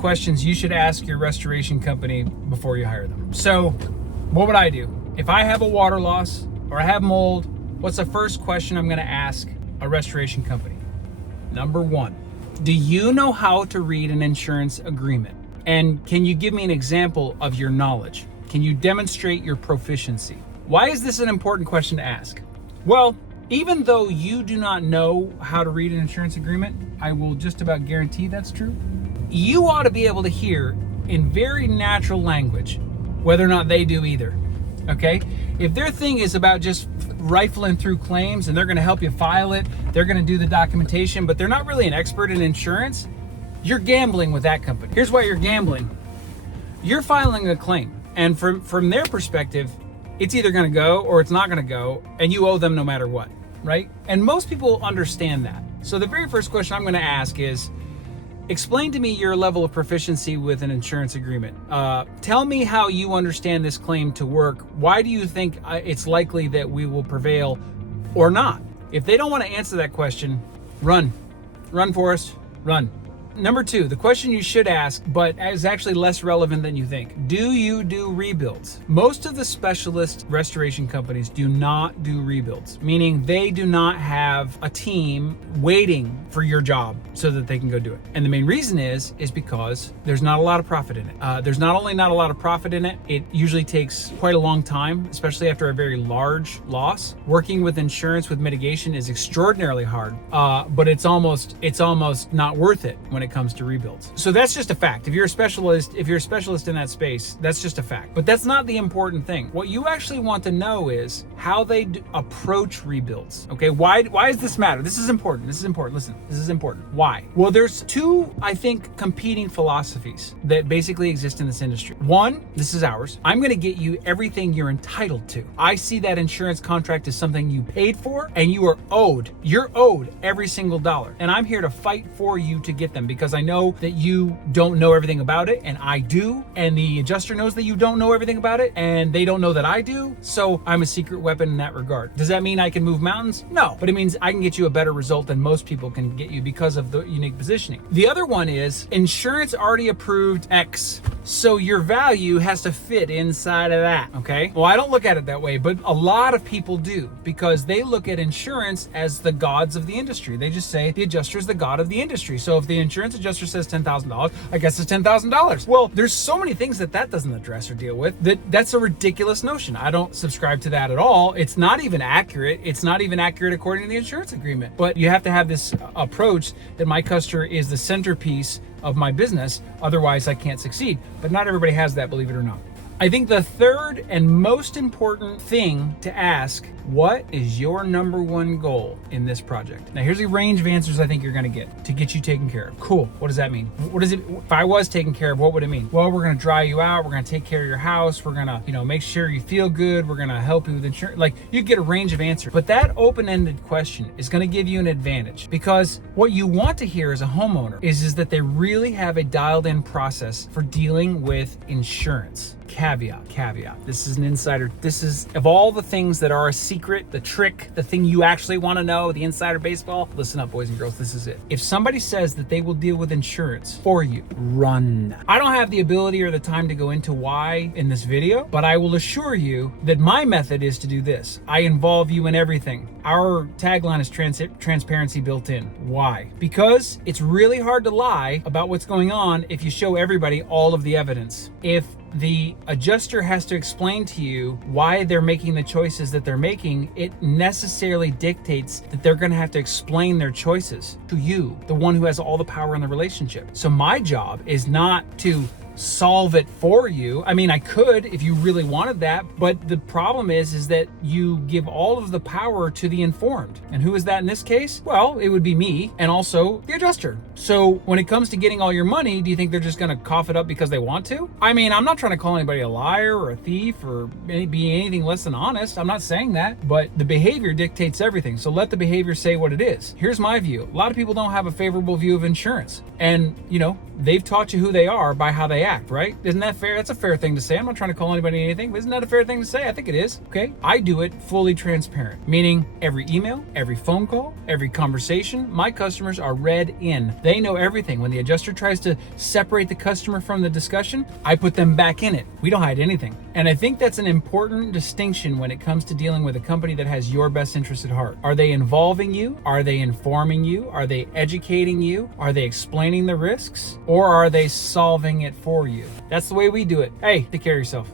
questions you should ask your restoration company before you hire them. So what would I do? If I have a water loss or I have mold, what's the first question I'm going to ask a restoration company? Number one, do you know how to read an insurance agreement? And can you give me an example of your knowledge? Can you demonstrate your proficiency? Why is this an important question to ask? Well, even though you do not know how to read an insurance agreement, I will just about guarantee that's true. You ought to be able to hear in very natural language whether or not they do either. Okay? If their thing is about just rifling through claims and they're going to help you file it, they're going to do the documentation, but they're not really an expert in insurance, you're gambling with that company. Here's why you're gambling. You're filing a claim, and from their perspective, it's either going to go or it's not going to go, and you owe them no matter what, right? And most people understand that. So the very first question I'm going to ask is, explain to me your level of proficiency with an insurance agreement. Tell me how you understand this claim to work. Why do you think it's likely that we will prevail or not? If they don't want to answer that question, run. Run, Forrest, run. Number two, the question you should ask, but is actually less relevant than you think. Do you do rebuilds? Most of the specialist restoration companies do not do rebuilds, meaning they do not have a team waiting for your job so that they can go do it. And the main reason is because there's not a lot of profit in it. There's not only not a lot of profit in it, it usually takes quite a long time, especially after a very large loss. Working with insurance with mitigation is extraordinarily hard, but it's almost not worth it when it comes to rebuilds. So that's just a fact. If you're a specialist in that space, that's just a fact. But that's not the important thing. What you actually want to know is how they approach rebuilds. Okay, why does this matter? This is important. Listen, this is important. Why? Well, there's two, I think, competing philosophies that basically exist in this industry. One, this is ours. I'm going to get you everything you're entitled to. I see that insurance contract as something you paid for and you are owed. You're owed every single dollar. And I'm here to fight for you to get them, because I know that you don't know everything about it and I do, and the adjuster knows that you don't know everything about it and they don't know that I do. So I'm a secret weapon in that regard. Does that mean I can move mountains? No, but it means I can get you a better result than most people can get you because of the unique positioning. The other one is insurance already approved X, so your value has to fit inside of that. Okay, well, I don't look at it that way, but a lot of people do, because they look at insurance as the gods of the industry. They just say the adjuster is the god of the industry. So if the insurance adjuster says $10,000, I guess it's $10,000. Well, there's so many things that doesn't address or deal with. That's a ridiculous notion. I don't subscribe to that at all. It's not even accurate. It's not even accurate according to the insurance agreement. But you have to have this approach that my customer is the centerpiece of my business. Otherwise, I can't succeed. But not everybody has that, believe it or not. I think the third and most important thing to ask, what is your number one goal in this project? Now, here's a range of answers I think you're gonna get to get you taken care of. Cool, what does that mean? What is it, if I was taken care of, what would it mean? Well, we're gonna dry you out, we're gonna take care of your house, we're gonna, make sure you feel good, we're gonna help you with insurance. Like, you get a range of answers. But that open-ended question is gonna give you an advantage, because what you want to hear as a homeowner is that they really have a dialed-in process for dealing with insurance. Caveat. This is an insider. This is, of all the things that are a secret, the trick, the thing you actually want to know, the insider baseball, listen up, boys and girls, this is it. If somebody says that they will deal with insurance for you, run. I don't have the ability or the time to go into why in this video, but I will assure you that my method is to do this. I involve you in everything. Our tagline is transparency built in. Why? Because it's really hard to lie about what's going on if you show everybody all of the evidence. If the adjuster has to explain to you why they're making the choices that they're making, it necessarily dictates that they're going to have to explain their choices to you, the one who has all the power in the relationship. So my job is not to solve it for you. I mean, I could if you really wanted that, but the problem is that you give all of the power to the informed. And who is that in this case? Well, it would be me and also the adjuster. So when it comes to getting all your money, do you think they're just gonna cough it up because they want to? I mean, I'm not trying to call anybody a liar or a thief or be anything less than honest. I'm not saying that, but the behavior dictates everything. So let the behavior say what it is. Here's my view. A lot of people don't have a favorable view of insurance. And, they've taught you who they are by how they react, right? Isn't that fair? That's a fair thing to say. I'm not trying to call anybody anything, but isn't that a fair thing to say? I think it is, okay? I do it fully transparent, meaning every email, every phone call, every conversation, my customers are read in. They know everything. When the adjuster tries to separate the customer from the discussion, I put them back in it. We don't hide anything. And I think that's an important distinction when it comes to dealing with a company that has your best interest at heart. Are they involving you? Are they informing you? Are they educating you? Are they explaining the risks? Or are they solving it for you? That's the way we do it. Hey, take care of yourself.